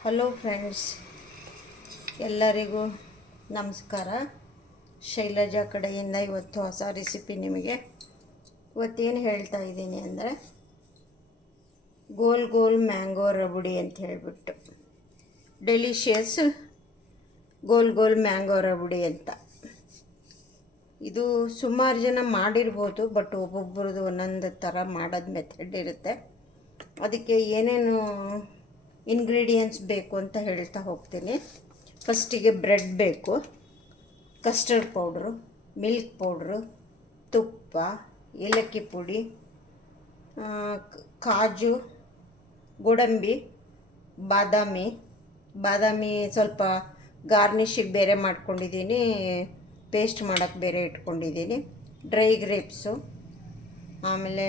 Hello friends ಎಲ್ಲರಿಗೂ ನಮಸ್ಕಾರ. ಶೈಲಜಾ ಕಡೆಯಿಂದ ಇವತ್ತು ಹೊಸ ರೆಸಿಪಿ ನಿಮಗೆ ಇವತ್ತೇನು ಹೇಳ್ತಾ ಇದ್ದೀನಿ ಅಂದರೆ ಗೋಲ್ ಗೋಲ್ ಮ್ಯಾಂಗೋ ರಬಡಿ ಅಂತ ಹೇಳಿಬಿಟ್ಟು. ಡೆಲಿಷಿಯಸ್ ಗೋಲ್ ಗೋಲ್ ಮ್ಯಾಂಗೋ ರಬಡಿ ಅಂತ. ಇದು ಸುಮಾರು ಜನ ಮಾಡಿರ್ಬೋದು ಬಟ್ ಒಬ್ಬೊಬ್ರದ್ದು ಒಂದೊಂದು ಥರ ಮಾಡೋದು ಮೆಥಡ್ ಇರುತ್ತೆ. ಅದಕ್ಕೆ ಏನೇನು ಇಂಗ್ರೀಡಿಯೆಂಟ್ಸ್ ಬೇಕು ಅಂತ ಹೇಳ್ತಾ ಹೋಗ್ತೀನಿ. ಫಸ್ಟಿಗೆ ಬ್ರೆಡ್ ಬೇಕು. ಕಸ್ಟರ್ಡ್ ಪೌಡ್ರು ಮಿಲ್ಕ್ ಪೌಡ್ರು ತುಪ್ಪ, ಏಲಕ್ಕಿ ಪುಡಿ ಕಾಜು, ಗೋಡಂಬಿ, ಬಾದಾಮಿ. ಬಾದಾಮಿ ಸ್ವಲ್ಪ ಗಾರ್ನಿಷಿಗೆ ಬೇರೆ ಮಾಡ್ಕೊಂಡಿದ್ದೀನಿ. ಪೇಸ್ಟ್ ಮಾಡೋಕ್ಕೆ ಬೇರೆ ಇಟ್ಕೊಂಡಿದ್ದೀನಿ. ಡ್ರೈ ಗ್ರೇಪ್ಸು ಆಮೇಲೆ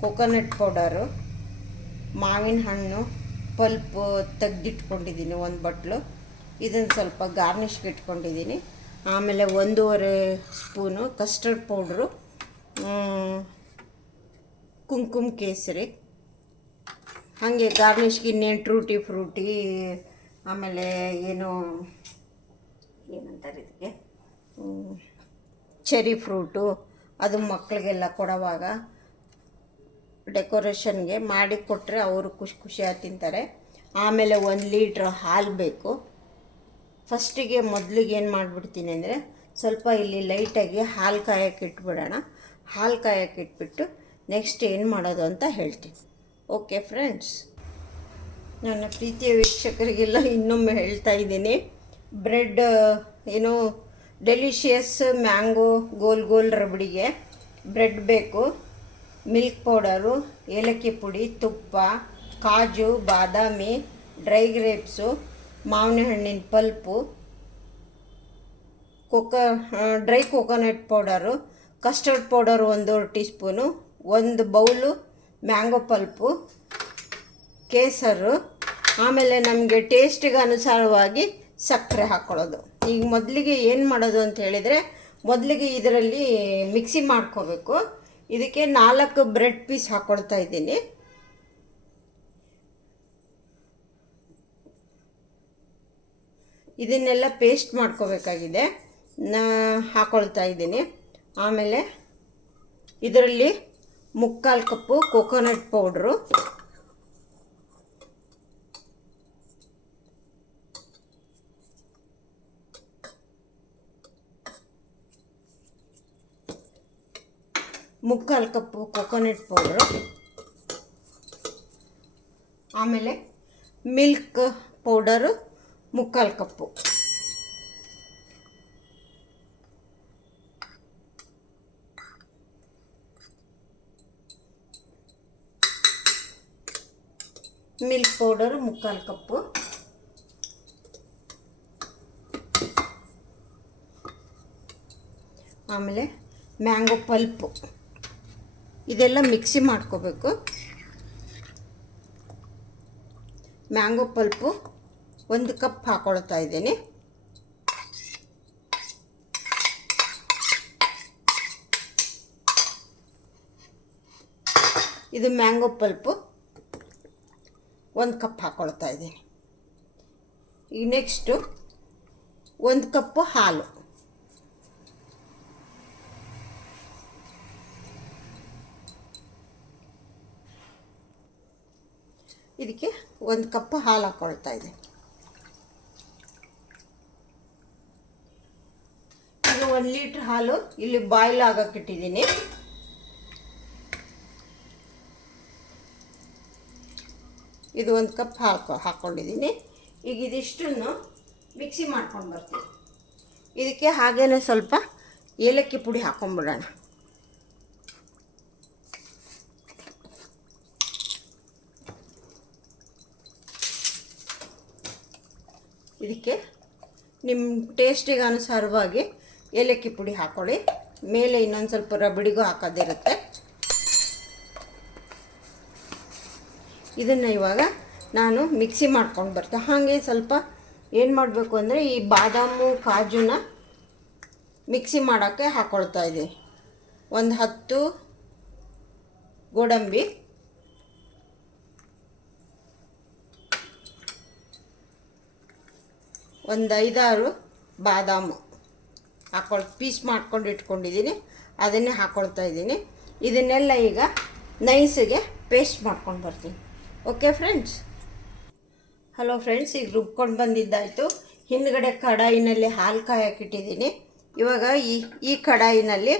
ಕೊಕೊನಟ್ ಪೌಡರು ಮಾವಿನ ಹಣ್ಣು ಪಲ್ಪು ತೆಗ್ದಿಟ್ಕೊಂಡಿದ್ದೀನಿ ಒಂದು ಬಟ್ಲು. ಇದನ್ನು ಸ್ವಲ್ಪ ಗಾರ್ನಿಷ್ಗೆ ಇಟ್ಕೊಂಡಿದ್ದೀನಿ. ಆಮೇಲೆ ಒಂದೂವರೆ ಸ್ಪೂನು ಕಸ್ಟರ್ಡ್ ಪೌಡ್ರು ಕುಂಕುಮ ಕೇಸರಿ. ಹಾಗೆ ಗಾರ್ನಿಷ್ಗೆ ಇನ್ನೇನು ಟ್ರೂಟಿ ಫ್ರೂಟಿ ಆಮೇಲೆ ಏನು, ಏನಂತಾರೆ ಇದಕ್ಕೆ? ಚೆರಿ ಫ್ರೂಟು ಅದು ಮಕ್ಕಳಿಗೆಲ್ಲ ಕೊಡುವಾಗ ಡೆಕೋರೇಷನ್ಗೆ ಮಾಡಿ ಕೊಟ್ಟರೆ ಅವರು ಖುಷಿ ಖುಷಿಯಾಗಿ ತಿಂತಾರೆ. ಆಮೇಲೆ ಒಂದು ಲೀಟ್ರ್ ಹಾಲು ಬೇಕು. ಫಸ್ಟಿಗೆ ಮೊದಲಿಗೆ ಏನು ಮಾಡಿಬಿಡ್ತೀನಿ ಅಂದರೆ ಸ್ವಲ್ಪ ಇಲ್ಲಿ ಲೈಟಾಗಿ ಹಾಲು ಕಾಯಕ್ಕೆ ಇಟ್ಬಿಡೋಣ. ಹಾಲು ಕಾಯಕ್ಕೆ ಇಟ್ಬಿಟ್ಟು ನೆಕ್ಸ್ಟ್ ಏನು ಮಾಡೋದು ಅಂತ ಹೇಳ್ತೀನಿ. ಓಕೆ ಫ್ರೆಂಡ್ಸ್, ನನ್ನ ಪ್ರೀತಿಯ ವೀಕ್ಷಕರಿಗೆಲ್ಲ ಇನ್ನೊಮ್ಮೆ ಹೇಳ್ತಾ ಇದ್ದೀನಿ. ಬ್ರೆಡ್, ಏನು ಡೆಲಿಷಿಯಸ್ ಮ್ಯಾಂಗೋ ಗೋಲ್ ಗೋಲ್ ರಬಡಿಗೆ ಬ್ರೆಡ್ ಬೇಕು. ಮಿಲ್ಕ್ ಪೌಡರು, ಏಲಕ್ಕಿ ಪುಡಿ, ತುಪ್ಪ, ಕಾಜು, ಬಾದಾಮಿ, ಡ್ರೈ ಗ್ರೇಪ್ಸು, ಮಾವಿನ ಹಣ್ಣಿನ pulp, Coca dry coconut powder, custard powder ಒಂದೂವರೆ ಟೀ ಸ್ಪೂನು ಒಂದು ಬೌಲು ಮ್ಯಾಂಗೋ ಪಲ್ಪು, ಕೇಸರು, ಆಮೇಲೆ ನಮಗೆ ಟೇಸ್ಟಿಗೆ ಅನುಸಾರವಾಗಿ ಸಕ್ಕರೆ ಹಾಕ್ಕೊಳ್ಳೋದು. ಈಗ ಮೊದಲಿಗೆ ಏನು ಮಾಡೋದು ಅಂತ ಹೇಳಿದರೆ, ಮೊದಲಿಗೆ ಇದರಲ್ಲಿ ಮಿಕ್ಸಿ ಮಾಡ್ಕೋಬೇಕು. ಇದಕ್ಕೆ ನಾಲ್ಕು ಬ್ರೆಡ್ ಪೀಸ್ ಹಾಕ್ಕೊಳ್ತಾ ಇದ್ದೀನಿ. ಇದನ್ನೆಲ್ಲ ಪೇಸ್ಟ್ ಮಾಡ್ಕೋಬೇಕಾಗಿದೆ. ನಾ ಹಾಕ್ಕೊಳ್ತಾ ಇದ್ದೀನಿ. ಆಮೇಲೆ ಇದರಲ್ಲಿ ಮುಕ್ಕಾಲು ಕಪ್ಪು ಕೊಕೊನಟ್ ಪೌಡ್ರು ಮುಕ್ಕಾಲು ಕಪ್ಪು ಕೊಕೊನಟ್ ಪೌಡ್ರು ಆಮೇಲೆ ಮಿಲ್ಕ್ ಪೌಡರು ಮುಕ್ಕಾಲು ಕಪ್ಪು. ಮಿಲ್ಕ್ ಪೌಡರು ಮುಕ್ಕಾಲು ಕಪ್ಪು. ಆಮೇಲೆ ಮ್ಯಾಂಗೋ ಪಲ್ಪು ಇದೆಲ್ಲ ಮಿಕ್ಸಿ ಮಾಡ್ಕೋಬೇಕು. ಮ್ಯಾಂಗೋ ಪಲ್ಪು ಒಂದು ಕಪ್ ಹಾಕೊಳ್ತಾ ಇದ್ದೀನಿ. ಇದು ಮ್ಯಾಂಗೋ ಪಲ್ಪು ಒಂದು ಕಪ್ ಹಾಕ್ಕೊಳ್ತಾ ಇದ್ದೀನಿ. ಈಗ ನೆಕ್ಸ್ಟು ಒಂದು ಕಪ್ಪು ಹಾಲು. ಇದಕ್ಕೆ ಒಂದು ಕಪ್ ಹಾಲು ಹಾಕ್ಕೊಳ್ತಾ ಇದೆ ಈಗ ಒಂದು ಲೀಟ್ರ್ ಹಾಲು ಇಲ್ಲಿ ಬಾಯ್ಲ್ ಆಗಕ್ಕೆ ಇಟ್ಟಿದ್ದೀನಿ. ಇದು ಒಂದು ಕಪ್ ಹಾಕೊ ಹಾಕ್ಕೊಂಡಿದ್ದೀನಿ ಈಗ ಇದಿಷ್ಟನ್ನು ಮಿಕ್ಸಿ ಮಾಡ್ಕೊಂಡು ಬರ್ತೀನಿ. ಇದಕ್ಕೆ ಹಾಗೇನೆ ಸ್ವಲ್ಪ ಏಲಕ್ಕಿ ಪುಡಿ ಹಾಕೊಂಡ್ಬಿಡೋಣ ಇದಕ್ಕೆ ನಿಮ್ಮ ಟೇಸ್ಟಿಗೆ ಅನುಸಾರವಾಗಿ ಏಲಕ್ಕಿ ಪುಡಿ ಹಾಕ್ಕೊಳ್ಳಿ ಮೇಲೆ ಇನ್ನೊಂದು ಸ್ವಲ್ಪ ರಬಡಿಗೂ ಹಾಕೋದಿರುತ್ತೆ. ಇದನ್ನು ಇವಾಗ ನಾನು ಮಿಕ್ಸಿ ಮಾಡ್ಕೊಂಡು ಬರ್ತೇನೆ ಹಾಗೆ ಸ್ವಲ್ಪ ಏನು ಮಾಡಬೇಕು ಅಂದರೆ ಈ ಬಾದಾಮು, ಕಾಜುನ ಮಿಕ್ಸಿ ಮಾಡೋಕ್ಕೆ ಹಾಕ್ಕೊಳ್ತಾ ಇದ್ದೀನಿ ಒಂದು ಹತ್ತು ಗೋಡಂಬಿ ಒಂದು ಐದಾರು ಬಾದಾಮು ಹಾಕೊಳ್, ಪೀಸ್ ಮಾಡ್ಕೊಂಡು ಇಟ್ಕೊಂಡಿದ್ದೀನಿ ಅದನ್ನೇ ಹಾಕ್ಕೊಳ್ತಾ ಇದ್ದೀನಿ. ಇದನ್ನೆಲ್ಲ ಈಗ ನೈಸಿಗೆ ಪೇಸ್ಟ್ ಮಾಡ್ಕೊಂಡು ಬರ್ತೀನಿ. Okay friends? ಹಲೋ ಫ್ರೆಂಡ್ಸ್, ಈಗ ರುಬ್ಕೊಂಡು ಬಂದಿದ್ದಾಯಿತು. ಹಿಂದ್ಗಡೆ ಕಡಾಯಿನಲ್ಲಿ ಹಾಲು ಕಾಯಕ್ಕಿಟ್ಟಿದ್ದೀನಿ ಇವಾಗ ಈ ಈ ಕಡಾಯಿನಲ್ಲಿ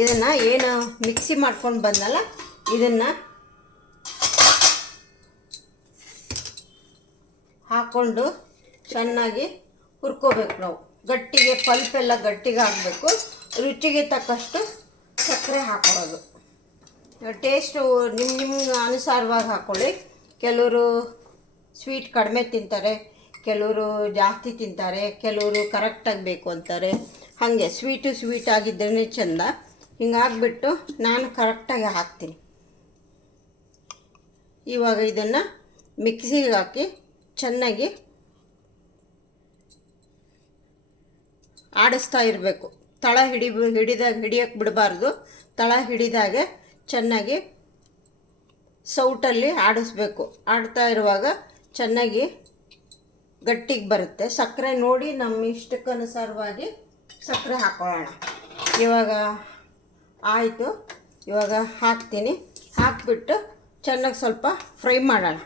ಇದನ್ನು ಏನು ಮಿಕ್ಸಿ ಮಾಡ್ಕೊಂಡು ಬಂದಲ್ಲ, ಇದನ್ನು ಹಾಕ್ಕೊಂಡು ಚೆನ್ನಾಗಿ ಹುರ್ಕೋಬೇಕು ನಾವು. ಗಟ್ಟಿಗೆ ಪಲ್ಪ್ ಎಲ್ಲ ಗಟ್ಟಿಗೆ ಹಾಕಬೇಕು. ರುಚಿಗೆ ತಕ್ಕಷ್ಟು ಸಕ್ಕರೆ ಹಾಕೊಳ್ಳೋದು ಟೇಸ್ಟು ನಿಮ್ಮ ನಿಮ್ಮ ಅನುಸಾರವಾಗಿ ಹಾಕ್ಕೊಳ್ಳಿ ಕೆಲವರು ಸ್ವೀಟ್ ಕಡಿಮೆ ತಿಂತಾರೆ, ಕೆಲವರು ಜಾಸ್ತಿ ತಿಂತಾರೆ, ಕೆಲವರು ಕರೆಕ್ಟಾಗಿ ಬೇಕು ಅಂತಾರೆ. ಹಾಗೆ ಸ್ವೀಟು ಸ್ವೀಟ್ ಆಗಿದ್ರೇ ಚೆಂದ. ಹಿಂಗಾಗ್ಬಿಟ್ಟು ನಾನು ಕರೆಕ್ಟಾಗಿ ಹಾಕ್ತೀನಿ. ಇವಾಗ ಇದನ್ನು ಮಿಕ್ಸಿಗೆ ಹಾಕಿ ಚೆನ್ನಾಗಿ ಆಡಿಸ್ತಾ ಇರಬೇಕು. ತಳ ಹಿಡಿ ಹಿಡಿದಾಗ ಹಿಡಿಯೋಕ್ಕೆ ಬಿಡಬಾರ್ದು. ತಳ ಹಿಡಿದಾಗೆ ಚೆನ್ನಾಗಿ ಸೌಟಲ್ಲಿ ಆಡಿಸ್ಬೇಕು. ಆಡ್ತಾ ಇರುವಾಗ ಚೆನ್ನಾಗಿ ಗಟ್ಟಿಗೆ ಬರುತ್ತೆ. ಸಕ್ಕರೆ ನೋಡಿ ನಮ್ಮ ಇಷ್ಟಕ್ಕನುಸಾರವಾಗಿ ಸಕ್ಕರೆ ಹಾಕೊಳ್ಳೋಣ. ಇವಾಗ ಆಯಿತು. ಇವಾಗ ಹಾಕ್ತೀನಿ. ಹಾಕ್ಬಿಟ್ಟು ಚೆನ್ನಾಗಿ ಸ್ವಲ್ಪ ಫ್ರೈ ಮಾಡೋಣ.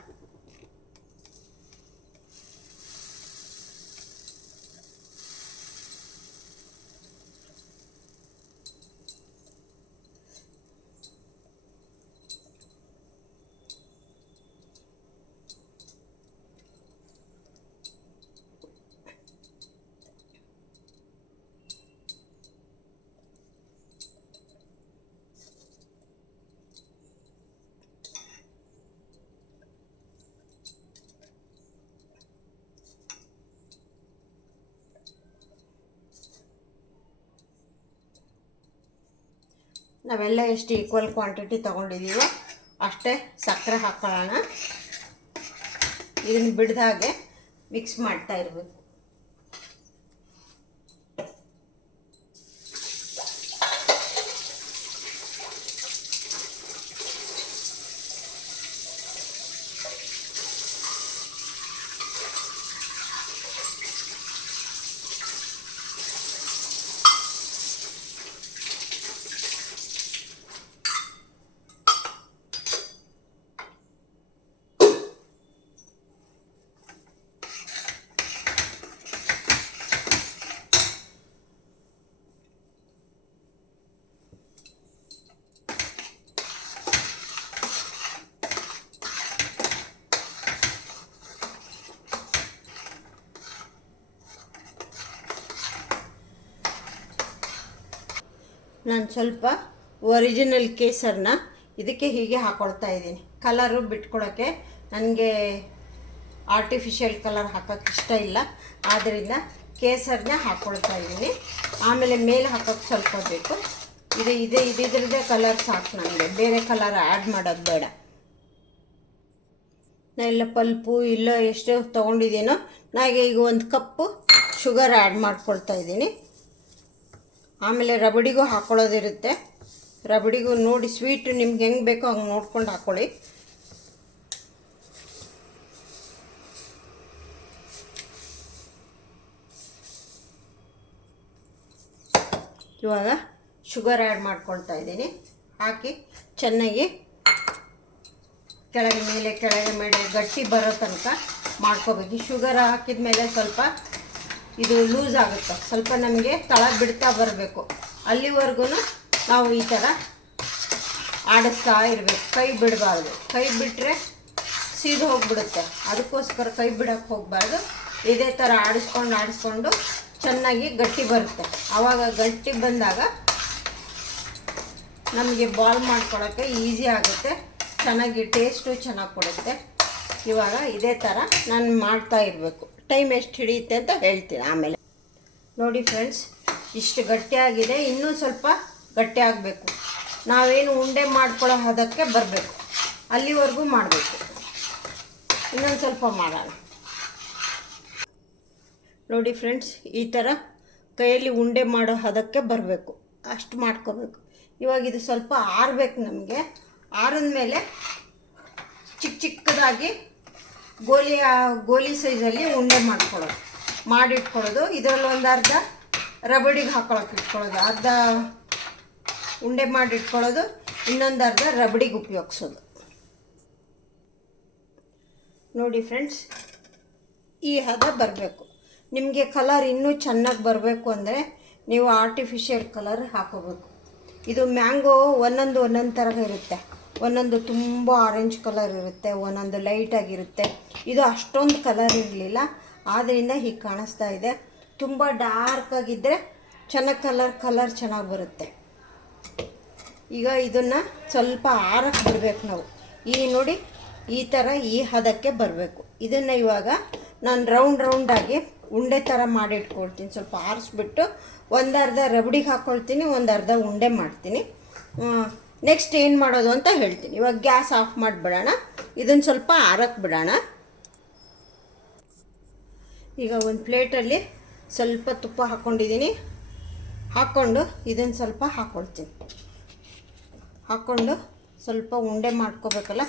ನಾವೆಲ್ಲ ಎಷ್ಟು ಈಕ್ವಲ್ ಕ್ವಾಂಟಿಟಿ ತೊಗೊಂಡಿದ್ದೀವೋ ಅಷ್ಟೇ ಸಕ್ಕರೆ ಹಾಕ್ಕೊಳ್ಳೋಣ ಇದನ್ನು ಬಿಡ್ದಾಗೆ ಮಿಕ್ಸ್ ಮಾಡ್ತಾ ಇರಬೇಕು. ನಾನು ಸ್ವಲ್ಪ ಒರಿಜಿನಲ್ ಕೇಸರನ್ನ ಇದಕ್ಕೆ ಹೀಗೆ ಹಾಕೊಳ್ತಾ ಇದ್ದೀನಿ. ಕಲರು ಬಿಟ್ಕೊಳಕ್ಕೆ ನನಗೆ ಆರ್ಟಿಫಿಷಿಯಲ್ ಕಲರ್ ಹಾಕೋಕ್ಕೆ ಇಷ್ಟ ಇಲ್ಲ. ಆದ್ದರಿಂದ ಕೇಸರನ್ನ ಹಾಕ್ಕೊಳ್ತಾ ಇದ್ದೀನಿ. ಆಮೇಲೆ ಮೇಲೆ ಹಾಕೋಕ್ಕೆ ಸ್ವಲ್ಪ ಬೇಕು. ಇದು ಇದೆ ಇದ್ರದ್ದೇ ಕಲರ್ ಸಾಕು ನನಗೆ. ಬೇರೆ ಕಲರ್ ಆ್ಯಡ್ ಮಾಡೋದು ಬೇಡ. ನಾ ಇಲ್ಲ ಪಲ್ಪು ಇಲ್ಲ ಎಷ್ಟು ತೊಗೊಂಡಿದ್ದೀನೋ ನನಗೆ ಈಗ ಒಂದು ಕಪ್ಪು ಶುಗರ್ ಆ್ಯಡ್ ಮಾಡ್ಕೊಳ್ತಾ ಇದ್ದೀನಿ. ಆಮೇಲೆ ರಬಡಿಗೂ ಹಾಕ್ಕೊಳ್ಳೋದಿರುತ್ತೆ ರಬಡಿಗೂ ನೋಡಿ ಸ್ವೀಟ್ ನಿಮ್ಗೆ ಹೆಂಗೆ ಬೇಕೋ ಹಂಗೆ ನೋಡ್ಕೊಂಡು ಹಾಕ್ಕೊಳ್ಳಿ ಇವಾಗ ಶುಗರ್ ಆ್ಯಡ್ ಮಾಡ್ಕೊಳ್ತಾ ಇದ್ದೀನಿ. ಹಾಕಿ ಚೆನ್ನಾಗಿ ಕೆಳಗೆ ಮೇಲೆ ಕೆಳಗೆ ಮೇಲೆ ಗಟ್ಟಿ ಬರೋ ತನಕ ಮಾಡ್ಕೋಬೇಕು. ಶುಗರ್ ಹಾಕಿದ ಮೇಲೆ ಸ್ವಲ್ಪ ಇದು ಲೂಸ್ ಆಗುತ್ತೆ. ಸ್ವಲ್ಪ ನಮಗೆ ತಳ ಬಿಡ್ತಾ ಬರಬೇಕು. ಅಲ್ಲಿವರೆಗೂ ನಾವು ಈ ಥರ ಆಡಿಸ್ತಾ ಇರಬೇಕು. ಕೈ ಬಿಡಬಾರ್ದು. ಕೈ ಬಿಟ್ಟರೆ ಸೀದು ಹೋಗಿಬಿಡುತ್ತೆ. ಅದಕ್ಕೋಸ್ಕರ ಕೈ ಬಿಡೋಕ್ಕೆ ಹೋಗಬಾರ್ದು. ಇದೇ ಥರ ಆಡಿಸ್ಕೊಂಡು ಆಡಿಸ್ಕೊಂಡು ಚೆನ್ನಾಗಿ ಗಟ್ಟಿ ಬರುತ್ತೆ. ಆವಾಗ ಗಟ್ಟಿ ಬಂದಾಗ ನಮಗೆ ಬಾಲ್ ಮಾಡ್ಕೊಳ್ಳೋಕ್ಕೆ ಈಸಿ ಆಗುತ್ತೆ. ಚೆನ್ನಾಗಿ ಟೇಸ್ಟು ಚೆನ್ನಾಗಿ ಕೊಡುತ್ತೆ. ಇವಾಗ ಇದೇ ಥರ ನಾನು ಮಾಡ್ತಾ ಇರಬೇಕು. ಟೈಮ್ ಎಷ್ಟು ಹಿಡಿಯುತ್ತೆ ಅಂತ ಹೇಳ್ತೀನಿ ಆಮೇಲೆ. ನೋಡಿ ಫ್ರೆಂಡ್ಸ್ ಇಷ್ಟು ಗಟ್ಟಿಯಾಗಿದೆ ಇನ್ನೂ ಸ್ವಲ್ಪ ಗಟ್ಟಿ ಆಗಬೇಕು. ನಾವೇನು ಉಂಡೆ ಮಾಡ್ಕೊಳ್ಳೋ ಹದಕ್ಕೆ ಬರಬೇಕು. ಅಲ್ಲಿವರೆಗೂ ಮಾಡಬೇಕು. ಇನ್ನೊಂದು ಸ್ವಲ್ಪ ಮಾಡೋಣ. ನೋಡಿ ಫ್ರೆಂಡ್ಸ್ ಈ ಥರ ಕೈಯಲ್ಲಿ ಉಂಡೆ ಮಾಡೋ ಹದಕ್ಕೆ ಬರಬೇಕು. ಅಷ್ಟು ಮಾಡ್ಕೋಬೇಕು. ಇವಾಗ ಇದು ಸ್ವಲ್ಪ ಆರಬೇಕು ನಮಗೆ. ಆರಿದ ಮೇಲೆ ಚಿಕ್ಕ ಚಿಕ್ಕದಾಗಿ ಗೋಲಿ ಗೋಲಿ ಸೈಜಲ್ಲಿ ಉಂಡೆ ಮಾಡ್ಕೊಳ್ಳೋದು. ಮಾಡಿಟ್ಕೊಳ್ಳೋದು. ಇದರಲ್ಲಿ ಒಂದು ಅರ್ಧ ರಬಡಿಗೆ ಹಾಕೊಳಕ್ಕೆ ಇಟ್ಕೊಳ್ಳೋದು. ಅರ್ಧ ಉಂಡೆ ಮಾಡಿಟ್ಕೊಳ್ಳೋದು. ಇನ್ನೊಂದು ಅರ್ಧ ರಬಡಿಗೆ ಉಪಯೋಗಿಸೋದು. ನೋಡಿ ಫ್ರೆಂಡ್ಸ್ ಈ ಹದ ಬರಬೇಕು. ನಿಮಗೆ ಕಲರ್ ಇನ್ನೂ ಚೆನ್ನಾಗಿ ಬರಬೇಕು ಅಂದರೆ ನೀವು ಆರ್ಟಿಫಿಷಿಯಲ್ ಕಲರ್ ಹಾಕೋಬೇಕು. ಇದು ಮ್ಯಾಂಗೋ ಒಂದೊಂದು ಒಂದೊಂದು ಥರ ಇರುತ್ತೆ. ಒಂದೊಂದು ತುಂಬ ಆರೆಂಜ್ ಕಲರ್ ಇರುತ್ತೆ, ಒಂದೊಂದು ಲೈಟಾಗಿರುತ್ತೆ ಇದು ಅಷ್ಟೊಂದು ಕಲರ್ ಇರಲಿಲ್ಲ. ಆದ್ದರಿಂದ ಹೀಗೆ ಕಾಣಿಸ್ತಾ ಇದೆ. ತುಂಬ ಡಾರ್ಕ್ ಆಗಿದ್ದರೆ ಚೆನ್ನಾಗಿ ಕಲರ್ ಕಲರ್ ಚೆನ್ನಾಗಿ ಬರುತ್ತೆ. ಈಗ ಇದನ್ನು ಸ್ವಲ್ಪ ಆರಕ್ಕೆ ಬಿಡಬೇಕು ನಾವು. ಈ ನೋಡಿ, ಈ ಥರ ಈ ಹದಕ್ಕೆ ಬರಬೇಕು. ಇದನ್ನು ಇವಾಗ ನಾನು ರೌಂಡ್ ರೌಂಡಾಗಿ ಉಂಡೆ ಥರ ಮಾಡಿಟ್ಕೊಳ್ತೀನಿ. ಸ್ವಲ್ಪ ಆರಿಸ್ಬಿಟ್ಟು ಒಂದು ಅರ್ಧ ರಬಡಿಗೆ ಹಾಕ್ಕೊಳ್ತೀನಿ ಒಂದು ಅರ್ಧ ಉಂಡೆ ಮಾಡ್ತೀನಿ. ನೆಕ್ಸ್ಟ್ ಏನು ಮಾಡೋದು ಅಂತ ಹೇಳ್ತೀನಿ. ಇವಾಗ ಗ್ಯಾಸ್ ಆಫ್ ಮಾಡಿಬಿಡೋಣ. ಇದನ್ನು ಸ್ವಲ್ಪ ಆರಕ್ಕೆ ಬಿಡೋಣ. ಈಗ ಒಂದು ಪ್ಲೇಟಲ್ಲಿ ಸ್ವಲ್ಪ ತುಪ್ಪ ಹಾಕ್ಕೊಂಡಿದ್ದೀನಿ ಹಾಕ್ಕೊಂಡು ಇದನ್ನು ಸ್ವಲ್ಪ ಹಾಕ್ಕೊಳ್ತೀನಿ ಹಾಕ್ಕೊಂಡು ಸ್ವಲ್ಪ ಉಂಡೆ ಮಾಡ್ಕೋಬೇಕಲ್ಲ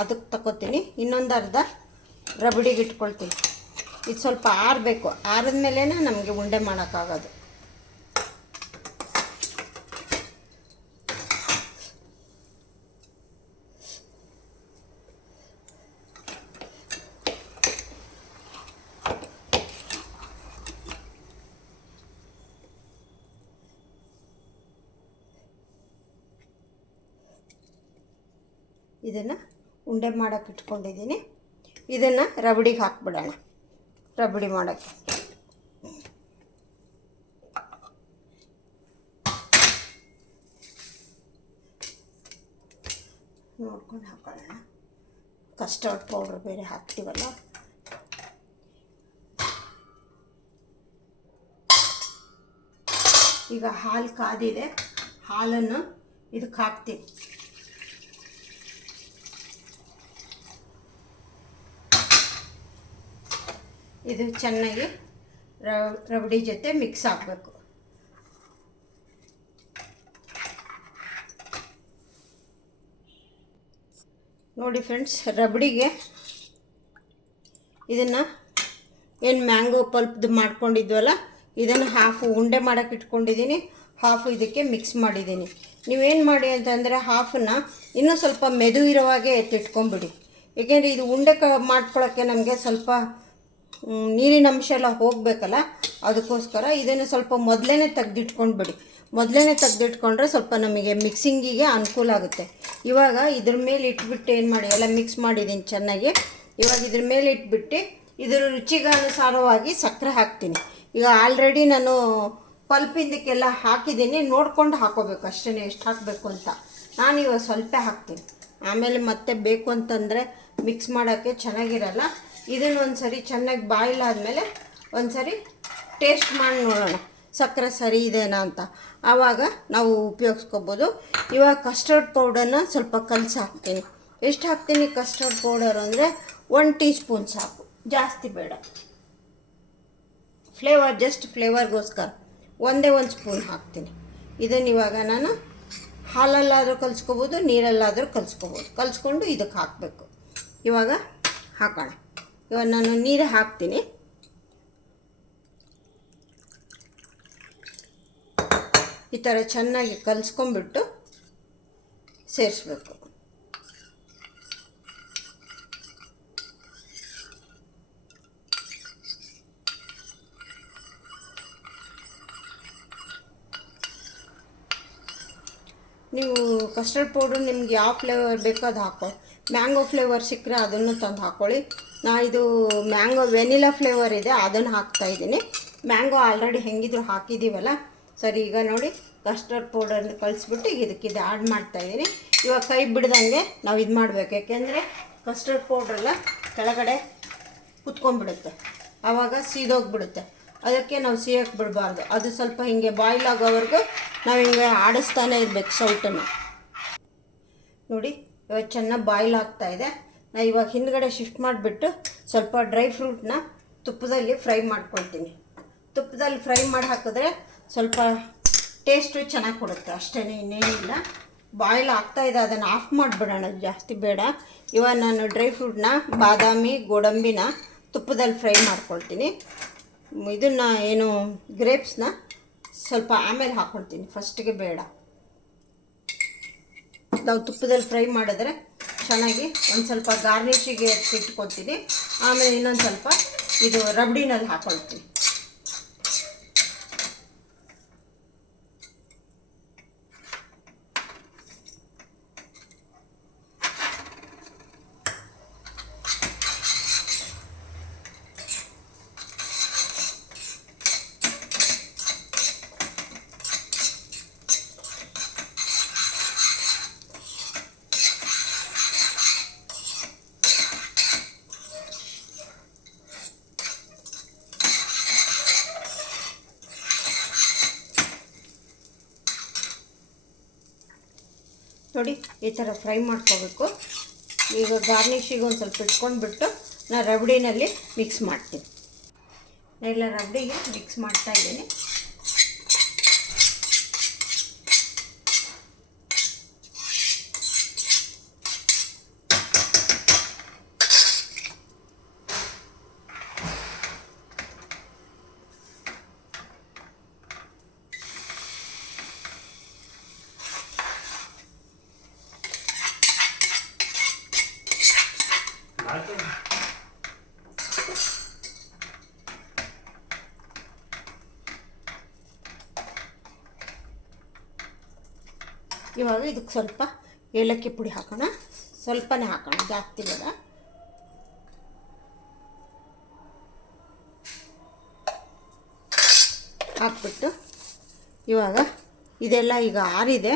ಅದಕ್ಕೆ ತಗೋತೀನಿ ಇನ್ನೊಂದು ಅರ್ಧ ರಬಡಿಗೆ ಇಟ್ಕೊಳ್ತೀನಿ. ಇದು ಸ್ವಲ್ಪ ಆರಬೇಕು. ಆರಿದ್ಮೇಲೆ ನಮಗೆ ಉಂಡೆ ಮಾಡೋಕ್ಕಾಗೋದು. ಇದನ್ನು ಉಂಡೆ ಮಾಡೋಕೆ ಇಟ್ಕೊಂಡಿದ್ದೀನಿ. ಇದನ್ನು ರಬಡಿಗೆ ಹಾಕ್ಬಿಡೋಣ. ರಬಡಿ ಮಾಡೋಕ್ಕೆ. ನೋಡ್ಕೊಂಡು ಹಾಕೊಳ್ಳೋಣ. ಕಸ್ಟರ್ಡ್ ಪೌಡ್ರ್ ಬೇರೆ ಹಾಕ್ತೀವಲ್ಲ? ಈಗ ಹಾಲು ಕಾದಿದೆ. ಹಾಲನ್ನು ಇದಕ್ಕೆ ಹಾಕ್ತೀನಿ ಇದು ಚೆನ್ನಾಗಿ ರಬಡಿ ಜೊತೆ ಮಿಕ್ಸ್ ಹಾಕಬೇಕು ನೋಡಿ ಫ್ರೆಂಡ್ಸ್ ರಬಡಿಗೆ ಇದನ್ನು ಏನು ಮ್ಯಾಂಗೋ ಪಲ್ಪ್ದು ಮಾಡ್ಕೊಂಡಿದ್ವಲ್ಲ, ಇದನ್ನು ಹಾಫು ಉಂಡೆ ಮಾಡೋಕ್ಕೆ ಇಟ್ಕೊಂಡಿದ್ದೀನಿ ಹಾಫು ಇದಕ್ಕೆ ಮಿಕ್ಸ್ ಮಾಡಿದ್ದೀನಿ ನೀವೇನು ಮಾಡಿ ಅಂತಂದರೆ ಹಾಫನ್ನ ಇನ್ನೂ ಸ್ವಲ್ಪ ಮೆದು ಇರೋವಾಗೆ ಎತ್ತಿಟ್ಕೊಂಬಿಡಿ ಏಕೆಂದರೆ ಇದು ಉಂಡೆ ಕ ಮಾಡ್ಕೊಳ್ಳೋಕ್ಕೆ ನಮಗೆ ಸ್ವಲ್ಪ ನೀರಿನ ಅಂಶ ಎಲ್ಲ ಹೋಗಬೇಕಲ್ಲ, ಅದಕ್ಕೋಸ್ಕರ ಇದನ್ನು ಸ್ವಲ್ಪ ಮೊದಲೇ ತೆಗ್ದಿಟ್ಕೊಂಡ್ಬಿಡಿ ಮೊದಲೇ ತೆಗ್ದಿಟ್ಕೊಂಡ್ರೆ ಸ್ವಲ್ಪ ನಮಗೆ ಮಿಕ್ಸಿಂಗಿಗೆ ಅನುಕೂಲ ಆಗುತ್ತೆ. ಇವಾಗ ಇದ್ರ ಮೇಲೆ ಇಟ್ಬಿಟ್ಟು ಏನು ಮಾಡಿ, ಎಲ್ಲ ಮಿಕ್ಸ್ ಮಾಡಿದ್ದೀನಿ ಚೆನ್ನಾಗಿ. ಇವಾಗ ಇದ್ರ ಮೇಲೆ ಇಟ್ಬಿಟ್ಟು ಇದರ ರುಚಿಗನುಸಾರವಾಗಿ ಸಕ್ಕರೆ ಹಾಕ್ತೀನಿ. ಈಗ ಆಲ್ರೆಡಿ ನಾನು ಪಲ್ಪಿಂದಕ್ಕೆಲ್ಲ ಹಾಕಿದ್ದೀನಿ, ನೋಡ್ಕೊಂಡು ಹಾಕೋಬೇಕು ಅಷ್ಟೇ ಎಷ್ಟು ಹಾಕಬೇಕು ಅಂತ. ನಾನು ಇವಾಗ ಸ್ವಲ್ಪ ಹಾಕ್ತೀನಿ. ಆಮೇಲೆ ಮತ್ತೆ ಬೇಕು ಅಂತಂದರೆ ಮಿಕ್ಸ್ ಮಾಡೋಕ್ಕೆ ಚೆನ್ನಾಗಿರಲ್ಲ. ಇದನ್ನು ಒಂದು ಸರಿ ಚೆನ್ನಾಗಿ ಬಾಯ್ಲ್ ಆದಮೇಲೆ ಒಂದು ಸರಿ ಟೇಸ್ಟ್ ಮಾಡಿ ನೋಡೋಣ. ಸಕ್ಕರೆ ಸರಿ ಇದೆನಾ ಅಂತ. ಆವಾಗ ನಾವು ಉಪಯೋಗಿಸ್ಕೋಬೋದು. ಇವಾಗ ಕಸ್ಟರ್ಡ್ ಪೌಡರ್ನ ಸ್ವಲ್ಪ ಕಲಸಿ ಹಾಕ್ತೀನಿ. ಎಷ್ಟು ಹಾಕ್ತೀನಿ ಕಸ್ಟರ್ಡ್ ಪೌಡರ್ ಅಂದರೆ ಒನ್ ಟೀ ಸ್ಪೂನ್ ಸಾಕು. ಜಾಸ್ತಿ ಬೇಡ. ಫ್ಲೇವರ್ ಜಸ್ಟ್ ಫ್ಲೇವರ್ಗೋಸ್ಕರ ಒಂದೇ ಒಂದು ಸ್ಪೂನ್ ಹಾಕ್ತೀನಿ. ಇದನ್ನು ಇವಾಗ ನಾನು ಹಾಲಲ್ಲಾದರೂ ಕಲಿಸ್ಕೋಬೋದು, ನೀರಲ್ಲಾದರೂ ಕಲಿಸ್ಕೋಬೋದು. ಕಲಿಸ್ಕೊಂಡು ಇದಕ್ಕೆ ಹಾಕಬೇಕು. ಇವಾಗ ಹಾಕೋಣ. ಇವಾಗ ನಾನು ನೀರು ಹಾಕ್ತೀನಿ. ಈ ಥರ ಚೆನ್ನಾಗಿ ಕಲಿಸ್ಕೊಂಬಿಟ್ಟು ಸೇರಿಸ್ಬೇಕು. ನೀವು ಕಸ್ಟರ್ಡ್ ಪೌಡ್ರ್ ನಿಮ್ಗೆ ಯಾವ ಫ್ಲೇವರ್ ಬೇಕೋ ಅದು ಹಾಕೋ. ಮ್ಯಾಂಗೋ ಫ್ಲೇವರ್ ಸಿಕ್ಕರೆ ಅದನ್ನು ತಂದು ಹಾಕ್ಕೊಳ್ಳಿ ನಾ ಇದು ಮ್ಯಾಂಗೋ ವೆನಿಲಾ ಫ್ಲೇವರ್ ಇದೆ, ಅದನ್ನು ಹಾಕ್ತಾ ಇದ್ದೀನಿ. ಮ್ಯಾಂಗೋ ಆಲ್ರೆಡಿ ಹೆಂಗಿದ್ರು ಹಾಕಿದ್ದೀವಲ್ಲ ಸರಿ, ಈಗ ನೋಡಿ ಕಸ್ಟರ್ಡ್ ಪೌಡರ್ನ ಕಳಿಸ್ಬಿಟ್ಟು ಇದಕ್ಕೆ ಇದು ಆ್ಯಡ್ ಮಾಡ್ತಾಯಿದ್ದೀನಿ ಇವಾಗ ಕೈ ಬಿಡ್ದಂಗೆ ನಾವು ಇದು ಮಾಡಬೇಕು. ಯಾಕೆಂದರೆ ಕಸ್ಟರ್ಡ್ ಪೌಡ್ರೆಲ್ಲ ಕೆಳಗಡೆ ಕುತ್ಕೊಂಡ್ಬಿಡುತ್ತೆ. ಆವಾಗ ಸೀದೋಗ್ಬಿಡುತ್ತೆ. ಅದಕ್ಕೆ ನಾವು ಸೀಯಕ್ಕೆ ಬಿಡಬಾರ್ದು. ಅದು ಸ್ವಲ್ಪ ಹಿಂಗೆ ಬಾಯ್ಲ್ ಆಗೋವರೆಗೂ ನಾವು ಹಿಂಗೆ ಆಡಿಸ್ತಾನೆ ಇರಬೇಕು ಸೌಟನ್ನು ನೋಡಿ, ಇವಾಗ ಚೆನ್ನಾಗಿ ಬಾಯ್ಲ್ ಆಗ್ತಾ ನಾ ಇವಾಗ ಹಿಂದ್ಗಡೆ ಶಿಫ್ಟ್ ಮಾಡಿಬಿಟ್ಟು ಸ್ವಲ್ಪ ಡ್ರೈ ಫ್ರೂಟ್ನ ತುಪ್ಪದಲ್ಲಿ ಫ್ರೈ ಮಾಡ್ಕೊಳ್ತೀನಿ. ತುಪ್ಪದಲ್ಲಿ ಫ್ರೈ ಮಾಡಿ ಹಾಕಿದ್ರೆ ಸ್ವಲ್ಪ ಟೇಸ್ಟು ಚೆನ್ನಾಗಿ ಕೊಡುತ್ತೆ. ಅಷ್ಟೇ ಇನ್ನೇನಿಲ್ಲ ಬಾಯ್ಲ್ ಆಗ್ತಾಯಿದೆ ಅದನ್ನು ಆಫ್ ಮಾಡಿಬಿಡೋಣ. ಜಾಸ್ತಿ ಬೇಡ. ಇವಾಗ ನಾನು ಡ್ರೈ ಫ್ರೂಟ್ನ ಬಾದಾಮಿ, ಗೋಡಂಬಿನ ತುಪ್ಪದಲ್ಲಿ ಫ್ರೈ ಮಾಡ್ಕೊಳ್ತೀನಿ. ಇದನ್ನು ಏನು ಗ್ರೇಪ್ಸ್ನ ಸ್ವಲ್ಪ ಆಮೇಲೆ ಹಾಕ್ಕೊಳ್ತೀನಿ ಫಸ್ಟಿಗೆ ಬೇಡ. ನಾವು ತುಪ್ಪದಲ್ಲಿ ಫ್ರೈ ಮಾಡಿದ್ರೆ ಚೆನ್ನಾಗಿ ಒಂದು ಸ್ವಲ್ಪ ಗಾರ್ನಿಷಿಗೆ ಇಟ್ಕೊತೀನಿ ಆಮೇಲೆ ಇನ್ನೊಂದು ಸ್ವಲ್ಪ ಇದು ರಬ್ಡಿನಲ್ಲಿ ಹಾಕ್ಕೊಳ್ತೀನಿ ನೋಡಿ ಈ ಥರ ಫ್ರೈ ಮಾಡ್ಕೋಬೇಕು. ಈಗ ಗಾರ್ನಿಷಿಗೆ ಒಂದು ಸ್ವಲ್ಪ ಇಟ್ಕೊಂಡ್ಬಿಟ್ಟು ನಾನು ರಬಡಿನಲ್ಲಿ ಮಿಕ್ಸ್ ಮಾಡ್ತೀನಿ. ಎಲ್ಲ ರಬಡಿಗೆ ಮಿಕ್ಸ್ ಮಾಡ್ತಾ ಇದ್ದೀನಿ ಇವಾಗ ಇದಕ್ಕೆ ಸ್ವಲ್ಪ ಏಲಕ್ಕಿ ಪುಡಿ ಹಾಕೋಣ. ಸ್ವಲ್ಪನೇ ಹಾಕೋಣ, ಜಾಸ್ತಿ ಬೇಡ. ಹಾಕ್ಬಿಟ್ಟು ಇವಾಗ ಇದೆಲ್ಲ ಈಗ ಆರಿದೆ.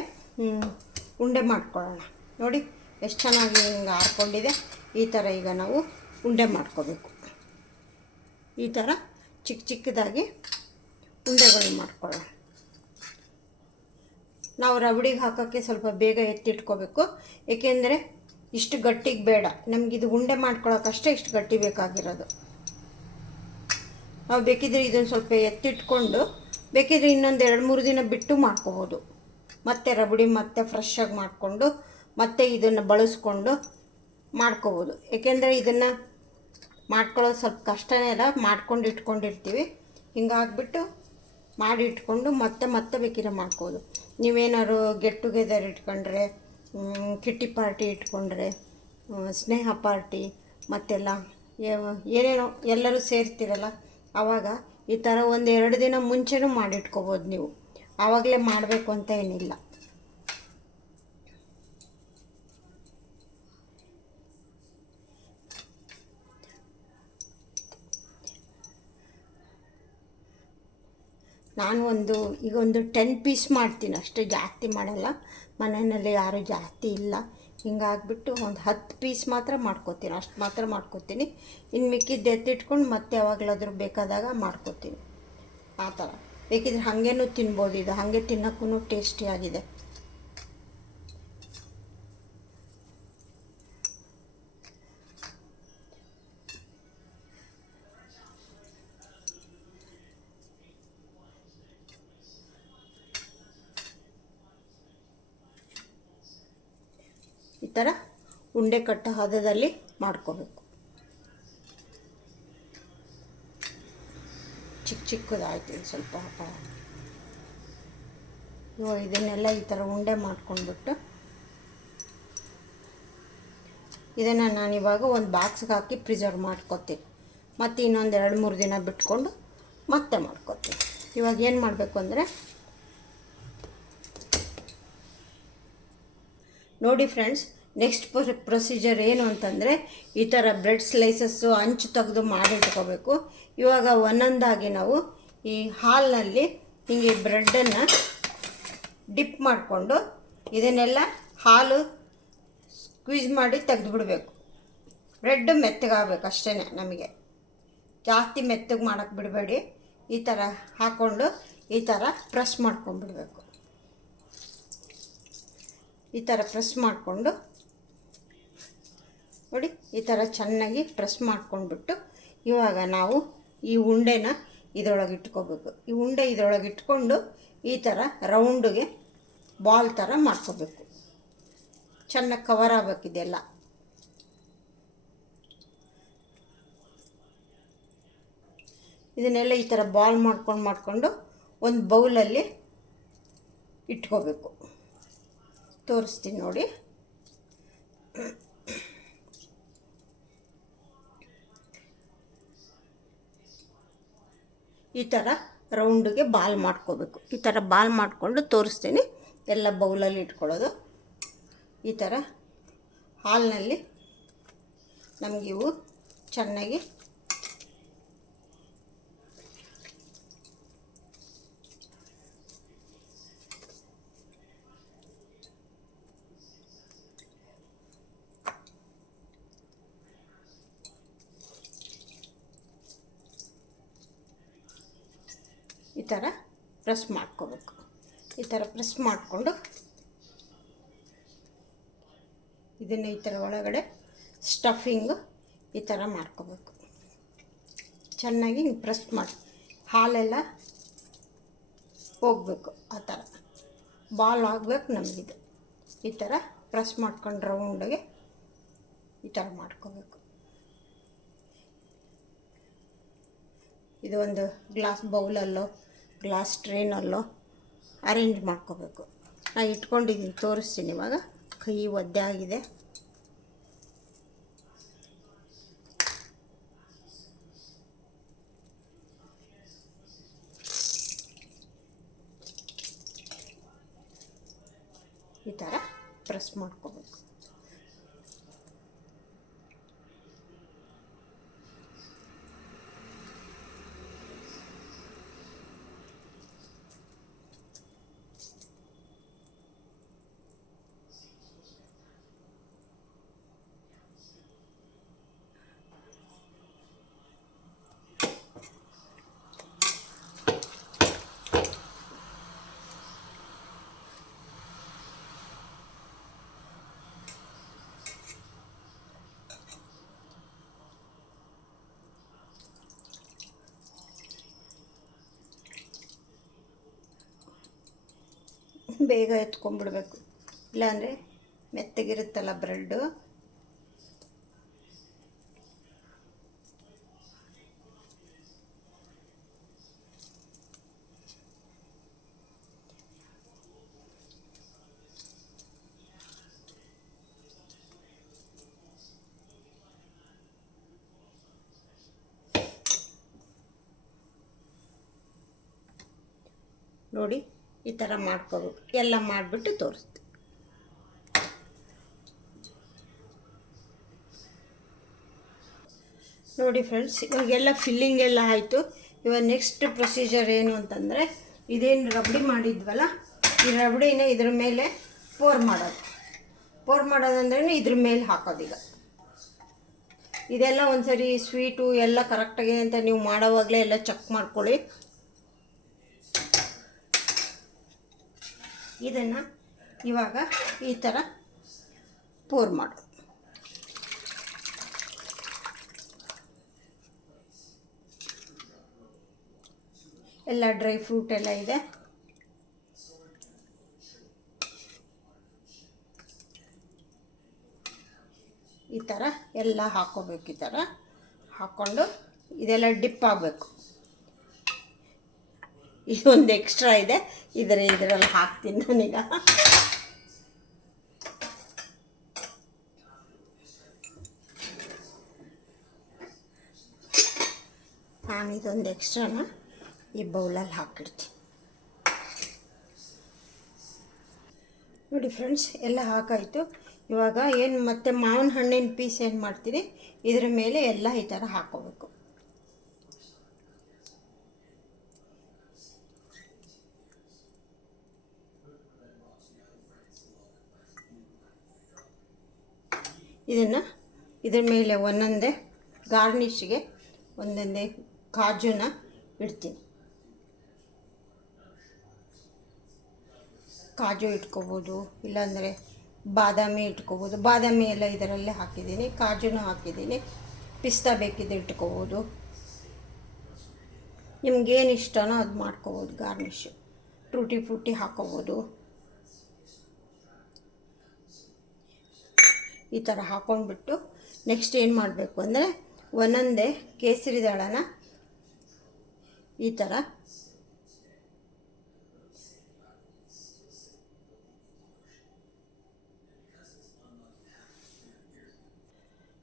ಉಂಡೆ ಮಾಡ್ಕೊಳ್ಳೋಣ. ನೋಡಿ, ಎಷ್ಟು ಚೆನ್ನಾಗಿ ಹಿಂಗೆ ಆರ್ಕೊಂಡಿದೆ. ಈ ಥರ ಈಗ ನಾವು ಉಂಡೆ ಮಾಡ್ಕೋಬೇಕು. ಈ ಥರ ಚಿಕ್ಕ ಚಿಕ್ಕದಾಗಿ ಉಂಡೆಗಳು ಮಾಡ್ಕೊಳ್ಳೋಣ. ನಾವು ರಬಡಿಗೆ ಹಾಕೋಕ್ಕೆ ಸ್ವಲ್ಪ ಬೇಗ ಎತ್ತಿಟ್ಕೋಬೇಕು. ಏಕೆಂದರೆ ಇಷ್ಟು ಗಟ್ಟಿಗೆ ಬೇಡ. ನಮಗಿದು ಉಂಡೆ ಮಾಡ್ಕೊಳ್ಳೋಕ್ಕಷ್ಟೇ ಇಷ್ಟು ಗಟ್ಟಿ ಬೇಕಾಗಿರೋದು. ನಾವು ಬೇಕಿದ್ರೆ ಇದನ್ನು ಸ್ವಲ್ಪ ಎತ್ತಿಟ್ಕೊಂಡು, ಬೇಕಿದ್ರೆ ಇನ್ನೊಂದು ಎರಡು ಮೂರು ದಿನ ಬಿಟ್ಟು ಮಾಡ್ಕೋಬೋದು. ಮತ್ತೆ ರಬಡಿ ಮತ್ತೆ ಫ್ರೆಶ್ಶಾಗಿ ಮಾಡಿಕೊಂಡು, ಮತ್ತೆ ಇದನ್ನು ಬಳಸ್ಕೊಂಡು ಮಾಡ್ಕೋಬೋದು. ಏಕೆಂದರೆ ಇದನ್ನು ಮಾಡ್ಕೊಳ್ಳೋದು ಸ್ವಲ್ಪ ಕಷ್ಟನೇ ಅಲ್ಲ, ಮಾಡ್ಕೊಂಡು ಇಟ್ಕೊಂಡಿರ್ತೀವಿ. ಹಿಂಗಾಗ್ಬಿಟ್ಟು ಮಾಡಿ ಇಟ್ಕೊಂಡು ಮತ್ತೆ ಮತ್ತೆ ಬೇಕಿದ್ರೆ ಮಾಡ್ಕೋದು ನೀವೇನಾದ್ರು ಗೆಟ್ ಟುಗೆದರ್ ಇಟ್ಕೊಂಡ್ರೆ ಕಿಟ್ಟಿ ಪಾರ್ಟಿ ಇಟ್ಕೊಂಡ್ರೆ ಸ್ನೇಹ ಪಾರ್ಟಿ, ಮತ್ತೆಲ್ಲ ಏನೇನೋ ಎಲ್ಲರೂ ಸೇರ್ತಿರಲ್ಲ ಆವಾಗ ಈ ಥರ ಒಂದು ಎರಡು ದಿನ ಮುಂಚೆನೂ ಮಾಡಿಟ್ಕೋಬೋದು ನೀವು. ಆವಾಗಲೇ ಮಾಡಬೇಕು ಅಂತ ಏನಿಲ್ಲ. ನಾನು ಒಂದು, ಈಗ ಒಂದು ಟೆನ್ ಪೀಸ್ ಮಾಡ್ತೀನಿ, ಅಷ್ಟೇ ಜಾಸ್ತಿ ಮಾಡಲ್ಲ. ಮನೆಯಲ್ಲಿ ಯಾರೂ ಜಾಸ್ತಿ ಇಲ್ಲ. ಹಿಂಗಾಗ್ಬಿಟ್ಟು ಒಂದು ಹತ್ತು ಪೀಸ್ ಮಾತ್ರ ಮಾಡ್ಕೋತೀನಿ, ಅಷ್ಟು ಮಾತ್ರ ಮಾಡ್ಕೋತೀನಿ. ಇನ್ನು ಮಿಕ್ಕಿದ್ದು ಎತ್ತಿಟ್ಕೊಂಡು ಮತ್ತೆ ಯಾವಾಗಲಾದ್ರೂ ಬೇಕಾದಾಗ ಮಾಡ್ಕೋತೀನಿ. ಆ ಥರ. ಬೇಕಿದ್ರೆ ಹಾಗೇನೂ ತಿನ್ಬೋದು ಇದು. ಹಾಗೆ ತಿನ್ನೋಕ್ಕೂ ಟೇಸ್ಟಿಯಾಗಿದೆ ಥರ ಉಂಡೆ ಕಟ್ಟ ಹದದಲ್ಲಿ ಮಾಡ್ಕೋಬೇಕು. ಚಿಕ್ಕ ಚಿಕ್ಕದಾಯ್ತು ಸ್ವಲ್ಪ ಇದನ್ನೆಲ್ಲ ಈ ಥರ ಉಂಡೆ ಮಾಡ್ಕೊಂಡ್ಬಿಟ್ಟು ಇದನ್ನು ನಾನಿವಾಗ ಒಂದು ಬಾಕ್ಸ್ಗೆ ಹಾಕಿ ಪ್ರಿಸರ್ವ್ ಮಾಡ್ಕೋತೀನಿ. ಮತ್ತು ಇನ್ನೊಂದು ಎರಡು, ಮೂರು ದಿನ ಬಿಟ್ಕೊಂಡು ಮತ್ತೆ ಮಾಡ್ಕೋತೀನಿ. ಇವಾಗ ಏನು ಮಾಡಬೇಕು ಅಂದರೆ ನೋಡಿ ಫ್ರೆಂಡ್ಸ್ ನೆಕ್ಸ್ಟ್ ಪ್ರೊಸೀಜರ್ ಏನು ಅಂತಂದರೆ ಈ ಥರ ಬ್ರೆಡ್ ಸ್ಲೈಸಸ್ಸು ಅಂಚು ತೆಗೆದು ಮಾಡಿಟ್ಕೋಬೇಕು ಇವಾಗ ಒಂದೊಂದಾಗಿ ನಾವು ಈ ಹಾಲ್ನಲ್ಲಿ ಹೀಗೆ ಬ್ರೆಡ್ಡನ್ನು ಡಿಪ್ ಮಾಡಿಕೊಂಡು ಇದನ್ನೆಲ್ಲ ಹಾಲು ಸ್ಕ್ವೀಸ್ ಮಾಡಿ ತೆಗೆದುಬಿಡ್ಬೇಕು. ಬ್ರೆಡ್ ಮೆತ್ತಗಾಗಬೇಕು ಅಷ್ಟೇ ನಮಗೆ. ಜಾಸ್ತಿ ಮೆತ್ತಗೆ ಮಾಡೋಕ್ಕೆ ಬಿಡಬೇಡಿ. ಈ ಥರ ಹಾಕ್ಕೊಂಡು ಈ ಥರ ಪ್ರೆಸ್ ಮಾಡ್ಕೊಂಡ್ಬಿಡ್ಬೇಕು. ಈ ಥರ ಪ್ರೆಸ್ ಮಾಡಿಕೊಂಡು ನೋಡಿ ಈ ಥರ ಚೆನ್ನಾಗಿ ಪ್ರೆಸ್ ಮಾಡ್ಕೊಂಡ್ಬಿಟ್ಟು ಇವಾಗ ನಾವು ಈ ಉಂಡೆನ ಇದರೊಳಗೆ ಇಟ್ಕೋಬೇಕು. ಈ ಉಂಡೆ ಇದರೊಳಗೆ ಇಟ್ಕೊಂಡು ಈ ಥರ ರೌಂಡಿಗೆ ಬಾಲ್ ಥರ ಮಾಡ್ಕೋಬೇಕು. ಚೆನ್ನಾಗಿ ಕವರ್ ಆಗಬೇಕಿದೆಲ್ಲ ಇದನ್ನೆಲ್ಲ ಈ ಥರ ಬಾಲ್ ಮಾಡ್ಕೊಂಡು ಮಾಡಿಕೊಂಡು ಒಂದು ಬೌಲಲ್ಲಿ ಇಟ್ಕೋಬೇಕು. ತೋರಿಸ್ತೀನಿ ನೋಡಿ. ಈ ಥರ ರೌಂಡಿಗೆ ಬಾಲ್ ಮಾಡ್ಕೋಬೇಕು. ಈ ಥರ ಬಾಲ್ ಮಾಡಿಕೊಂಡು ತೋರಿಸ್ತೀನಿ. ಎಲ್ಲ ಬೌಲಲ್ಲಿ ಇಟ್ಕೊಳ್ಳೋದು. ಈ ಥರ ಹಾಲಿನಲ್ಲಿ ನಮಗಿವು ಚೆನ್ನಾಗಿ ಈ ಥರ ಪ್ರೆಸ್ ಮಾಡ್ಕೋಬೇಕು. ಈ ಥರ ಪ್ರೆಸ್ ಮಾಡಿಕೊಂಡು ಇದನ್ನು ಈ ಥರ ಒಳಗಡೆ ಸ್ಟಫಿಂಗ್ ಈ ಥರ ಮಾಡ್ಕೋಬೇಕು. ಚೆನ್ನಾಗಿ ಪ್ರೆಸ್ ಮಾಡಿ, ಹಾಲೆಲ್ಲ ಹೋಗಬೇಕು ಆ ಥರ ಬಾಲ್ ಆಗಬೇಕು ನಮಗಿದು. ಈ ಥರ ಪ್ರೆಸ್ ಮಾಡ್ಕೊಂಡು ರೌಂಡಿಗೆ ಈ ಥರ ಮಾಡ್ಕೋಬೇಕು. ಇದು ಒಂದು ಗ್ಲಾಸ್ ಬೌಲಲ್ಲೋ ಗ್ಲಾಸ್ ಟ್ರೇನಲ್ಲೋ ಅರೇಂಜ್ ಮಾಡ್ಕೋಬೇಕು. ನಾನು ಇಟ್ಕೊಂಡಿದ್ದೀನಿ, ತೋರಿಸ್ತೀನಿ ಇವಾಗ. ಕೈ ಒದ್ದೆ ಆಗಿದೆ. ಈ ಥರ ಪ್ರೆಸ್ ಮಾಡ್ಕೋಬೇಕು. ಬೇಗ ಎತ್ಕೊಂಡ್ಬಿಡ್ಬೇಕು. ಇಲ್ಲಾಂದರೆ ಮೆತ್ತಗಿರುತ್ತಲ್ಲ ಬ್ರೆಡ್ಡು. ನೋಡಿ. ಈ ಥರ ಮಾಡ್ಕೋಬೇಕು. ಎಲ್ಲ ಮಾಡಿಬಿಟ್ಟು ತೋರಿಸ್ತೀನಿ. ನೋಡಿ ಫ್ರೆಂಡ್ಸ್ ಇವಾಗೆಲ್ಲ ಫಿಲ್ಲಿಂಗ್ ಎಲ್ಲ ಆಯಿತು. ಇವಾಗ ನೆಕ್ಸ್ಟ್ ಪ್ರೊಸೀಜರ್ ಏನು ಅಂತಂದರೆ, ಇದೇನು ರಬಡಿ ಮಾಡಿದ್ವಲ್ಲ, ಈ ರಬಡಿನ ಇದ್ರ ಮೇಲೆ ಪೋರ್ ಮಾಡೋದು. ಪೋರ್ ಮಾಡೋದಂದ್ರೆ ಇದ್ರ ಮೇಲೆ ಹಾಕೋದೀಗ ಇದೆಲ್ಲ ಒಂದು ಸರಿ ಸ್ವೀಟು ಎಲ್ಲ ಕರೆಕ್ಟಾಗಿದೆ ಅಂತ ನೀವು ಮಾಡೋವಾಗಲೇ ಎಲ್ಲ ಚೆಕ್ ಮಾಡ್ಕೊಳ್ಳಿ. ಇದನ್ನು ಇವಾಗ ಈ ಥರ ಪೋರ್ ಮಾಡು. ಎಲ್ಲ ಡ್ರೈ ಫ್ರೂಟ್ ಎಲ್ಲ ಇದೆ. ಈ ಥರ ಎಲ್ಲ ಹಾಕೋಬೇಕು ಈ ಥರ ಹಾಕ್ಕೊಂಡು ಇದೆಲ್ಲ ಡಿಪ್ ಆಗಬೇಕು. ಇದೊಂದು ಎಕ್ಸ್ಟ್ರಾ ಇದೆ. ಇದರ ಇದರಲ್ಲಿ ಹಾಕ್ತೀನಿ ನಾನೀಗ. ನಾನು ಇದೊಂದು ಎಕ್ಸ್ಟ್ರಾನ ಈ ಬೌಲಲ್ಲಿ ಹಾಕಿಡ್ತೀನಿ. ನೋಡಿ ಫ್ರೆಂಡ್ಸ್ ಎಲ್ಲ ಹಾಕಾಯಿತು. ಇವಾಗ ಏನು ಮತ್ತೆ ಮಾವಿನ ಹಣ್ಣಿನ ಪೀಸ್ ಏನು ಮಾಡ್ತೀನಿ ಇದರ ಮೇಲೆ ಎಲ್ಲ ಈ ಥರ ಹಾಕ್ಕೋಬೇಕು ಇದನ್ನು ಇದ್ರ ಮೇಲೆ ಒಂದೊಂದೇ ಗಾರ್ನಿಷ್ಗೆ ಒಂದೊಂದೇ ಕಾಜುನ ಇಡ್ತೀನಿ. ಕಾಜು ಇಟ್ಕೋಬೋದು, ಇಲ್ಲಾಂದರೆ ಬಾದಾಮಿ ಇಟ್ಕೋಬೋದು. ಬಾದಾಮಿ ಎಲ್ಲ ಇದರಲ್ಲೇ ಹಾಕಿದ್ದೀನಿ, ಕಾಜುನೂ ಹಾಕಿದ್ದೀನಿ. ಪಿಸ್ತಾ ಬೇಕಿದ್ದು ಇಟ್ಕೋಬೋದು. ನಿಮ್ಗೇನು ಇಷ್ಟನೋ ಅದು ಮಾಡ್ಕೋಬೋದು ಗಾರ್ನಿಷು ಟ್ರೂಟಿ ಫ್ರೂಟಿ ಹಾಕೋಬೋದು. ಈ ಥರ ಹಾಕ್ಕೊಂಡ್ಬಿಟ್ಟು ನೆಕ್ಸ್ಟ್ ಏನು ಮಾಡಬೇಕು ಅಂದರೆ ಒಂದೊಂದೇ ಕೇಸರಿ ದಳನ ಈ ಥರ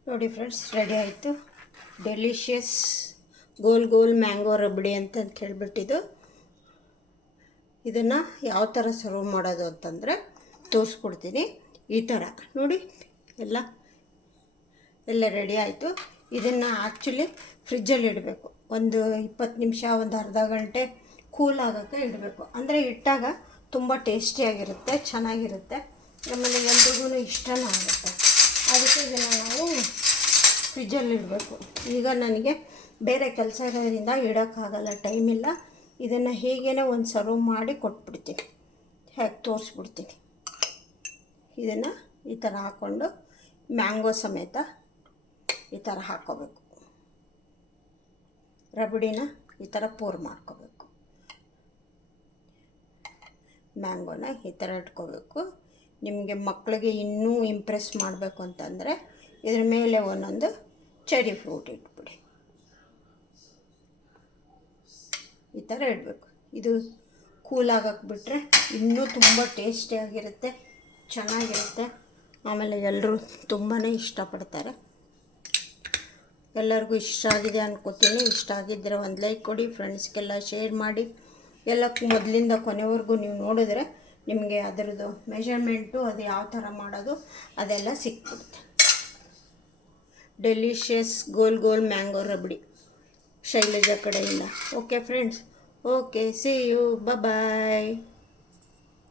ನೋಡಿ ಫ್ರೆಂಡ್ಸ್ ರೆಡಿ ಆಯಿತು. ಡೆಲಿಷಿಯಸ್ ಗೋಲ್ ಗೋಲ್ ಮ್ಯಾಂಗೋ ರಬಡಿ ಅಂತ ಹೇಳಿಬಿಟ್ಟಿದ್ದು ಇದನ್ನು ಯಾವ ಥರ ಸರ್ವ್ ಮಾಡೋದು ಅಂತಂದರೆ ತೋರಿಸ್ಕೊಡ್ತೀನಿ. ಈ ಥರ ನೋಡಿ ಎಲ್ಲ? ಎಲ್ಲ ರೆಡಿ ಆಯಿತು. ಇದನ್ನು ಆ್ಯಕ್ಚುಲಿ ಫ್ರಿಜ್ಜಲ್ಲಿ ಇಡಬೇಕು. ಒಂದು ಇಪ್ಪತ್ತು ನಿಮಿಷ, ಒಂದು ಅರ್ಧ ಗಂಟೆ ಕೂಲ್ ಆಗೋಕ್ಕೆ ಇಡಬೇಕು. ಅಂದರೆ ಇಟ್ಟಾಗ ತುಂಬ ಟೇಸ್ಟಿಯಾಗಿರುತ್ತೆ ಚೆನ್ನಾಗಿರುತ್ತೆ. ಆಮೇಲೆ ಎಲ್ರಿಗೂ ಇಷ್ಟನೂ ಆಗುತ್ತೆ. ಅದಕ್ಕೆ ಇದನ್ನು ನಾವು ಫ್ರಿಜ್ಜಲ್ಲಿ ಇಡಬೇಕು. ಈಗ ನನಗೆ ಬೇರೆ ಕೆಲಸ ಇರೋದ್ರಿಂದ ಇಡೋಕ್ಕಾಗಲ್ಲ ಟೈಮ್ ಇಲ್ಲ. ಇದನ್ನು ಹೀಗೇ ಒಂದು ಸರ್ವ್ ಮಾಡಿ ಕೊಟ್ಬಿಡ್ತೀನಿ. ಹೇಗೆ ತೋರಿಸ್ಬಿಡ್ತೀನಿ. ಇದನ್ನು ಈ ಥರ ಹಾಕ್ಕೊಂಡು ಮ್ಯಾಂಗೋ ಸಮೇತ ಈ ಥರ ಹಾಕ್ಕೋಬೇಕು. ರಬಡಿನ ಈ ಥರ ಪೂರ್ ಮಾಡ್ಕೋಬೇಕು. ಮ್ಯಾಂಗೋನ ಈ ಥರ ಇಟ್ಕೋಬೇಕು. ನಿಮಗೆ ಮಕ್ಕಳಿಗೆ ಇನ್ನೂ ಇಂಪ್ರೆಸ್ ಮಾಡಬೇಕು ಅಂತಂದರೆ ಇದ್ರ ಮೇಲೆ ಒಂದೊಂದು ಚೆರಿ ಫ್ರೂಟ್ ಇಟ್ಬಿಡಿ. ಈ ಥರ ಇಡಬೇಕು. ಇದು ಕೂಲ್ ಆಗಕ್ಕೆ ಬಿಟ್ಟರೆ ಇನ್ನೂ ತುಂಬ ಟೇಸ್ಟಿಯಾಗಿರುತ್ತೆ ಚೆನ್ನಾಗಿರುತ್ತೆ. ಆಮೇಲೆ ಎಲ್ಲರೂ ತುಂಬಾ ಇಷ್ಟಪಡ್ತಾರೆ. ಎಲ್ಲರಿಗೂ ಇಷ್ಟ ಆಗಿದೆ ಅನ್ಕೋತೀನಿ. ಇಷ್ಟ ಆಗಿದ್ದರೆ ಒಂದು ಲೈಕ್ ಕೊಡಿ ಫ್ರೆಂಡ್ಸ್ಗೆಲ್ಲ ಶೇರ್ ಮಾಡಿ. ಎಲ್ಲ ಮೊದಲಿಂದ ಕೊನೆವರೆಗೂ ನೀವು ನೋಡಿದ್ರೆ ನಿಮಗೆ ಅದರದ್ದು ಮೆಷರ್ಮೆಂಟು ಅದು ಯಾವ ಥರ ಮಾಡೋದು, ಅದೆಲ್ಲ ಸಿಕ್ಬಿಡುತ್ತೆ. ಡೆಲಿಷಿಯಸ್ ಗೋಲ್ ಗೋಲ್ ಮ್ಯಾಂಗೋ ರಬಡಿ ಶೈಲಜಾ ಕಡೆಯಿಂದ. Okay friends okay see you bye